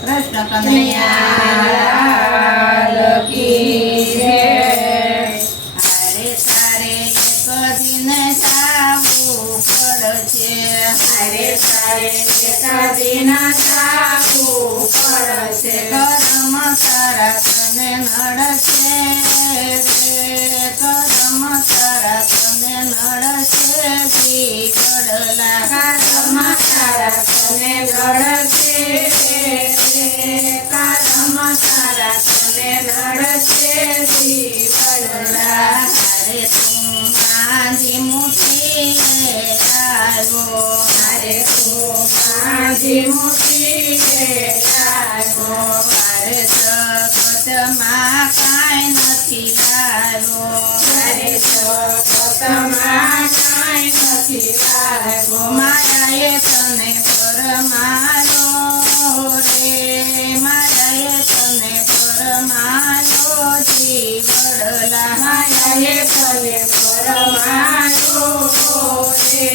કૃષ્ણ કનૈયા કી જય. હારે તારે એક દિન જાવું પડશે. હારે તારે એક દિન જાવું પડશે. કરમ તારા તને નડશે રે. કરમ તારા તને નડશે જીવડલા. કરમ તારા તને નડશે કરમ તારા તને નડશે જીવડલા. હારે તું બાંધી મુઠીએ આવ્યો. હારે તું બાંધી મુઠીએ આવ્યો. હારે જગતમાં કાંઈ નથી લાવ્યો. હારે જગતમાં કાંઈ નથી લાવ્યો. માયાએ તને પરમાયો રે. માયાએ તને પરમાયો જીવડલા. માયાએ તને પરમાયો રે.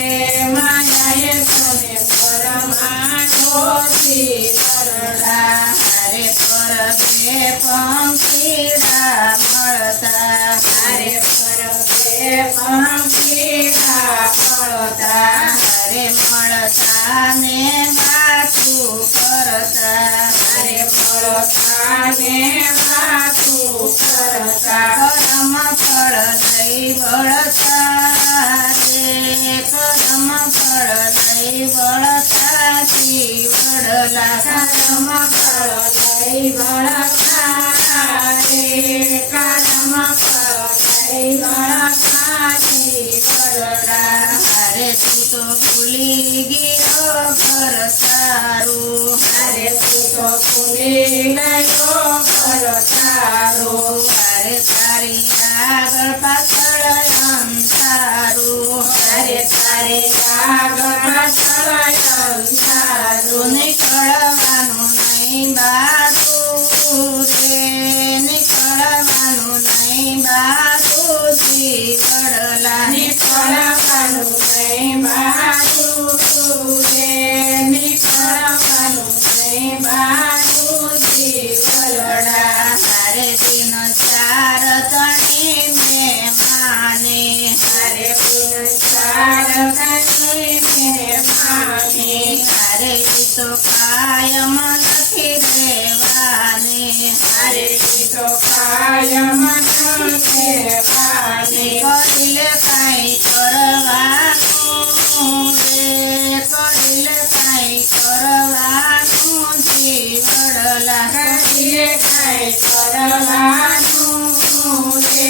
માયાએ તને પરમાયો જીવડલા. હારે પરબે પંખીડા મળતા. હારે પરબે પંખીડા મળતા. હારે મળતા ને વાતું કરતા. હારે મળતા ને વાતું કરતા. કરમ ફળ લઈ વળતા રે. કરમ ફળ લઈ વળતા જીવડલા. કરમ ફળ લઈ વળતા રે. કરમ ફળ લઈ વળતા જીવડલા. હારે તું તો ભૂલી ગયો ઘર તારું. હારે તું તો ભૂલી ગયો ઘર તારું. હારે તારી આગળ પાછળ અંધારું. હારે તારે આગળ પાછળ અંધારું. નીકળવાનું નહીં બારું રે. નીકળવાનું નહીં બારું જીવડલા. નીકળવાનું નહીં બારું રે. નીકળવાનું નહીં બારું જીવડલા. હારે દિન ચાર તણી મહેમાને. હારે દિન ચાર તણી મહેમાને. હારે ઈ તો કાયમ નથી રહેવાને. હારે ઈ તો કાયમ નથી રહેવાને. કરીલે કાંઈ કરવાનું રે. કરીલે કાંઈ કરવાનું જીવડલા. કરીએ કાંઈ કરવાનું રે.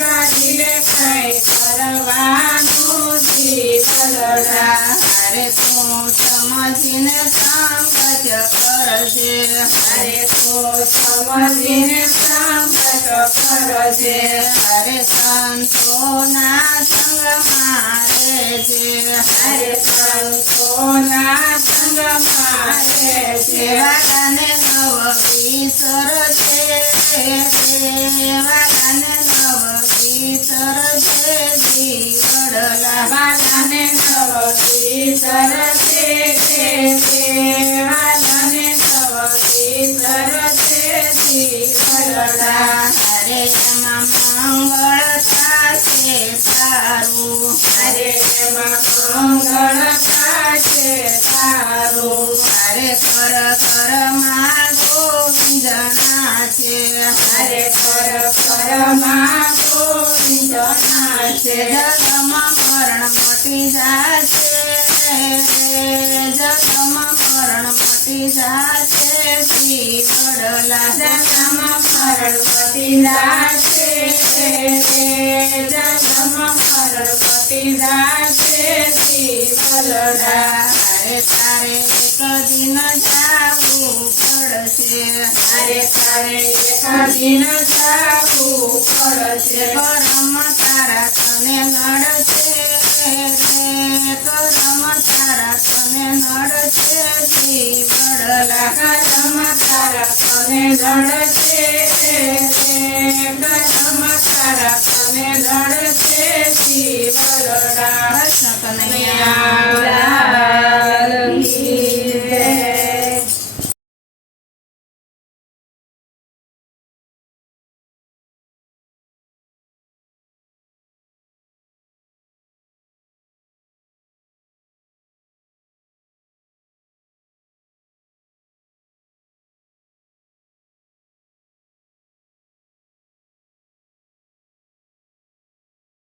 કરીએ કાંઈ કરવાનું જીવડલા. હારે તું સમજીને સંગત કરજે. હારે તો સમજીને સંગત કરજે. હારે સંતોના સંગમાં રહેજે. હારે સંતોના સંગમાં રહેજે. વાલાને નવ વિસરજે. વાલાને નવ વિસરજે જીવડલા. વાલાને નવથી સરસે વાલાને નવથી સરસે જીવડલા. હારે એમાં મંગળ થાશે તારું. હારે એમાં મંગળ થાશે તારું. હારે કર કરમાં ગોવિંદ નાચે. હારે કરમાં ગોવિંદ નાચે. જગમાં મરણ મટી જાશે. જગમાં મરણ મટી જાશે જીવડલા. જગમાં મરણ મટી જાશે. જગમાં મરણ મટી જાશે જીવડલા. હારે તારે એક દિન જાવું પડશે. હારે તારે એક દિન જાવું પડશે. કરમ તારા તને નડશે રે. કરમ તારા તને નડશે જીવડલા. કરમ તારા તને નડશે. કરમ તારા તને નડશે જીવડલા. કૃષ્ણ કનૈયા.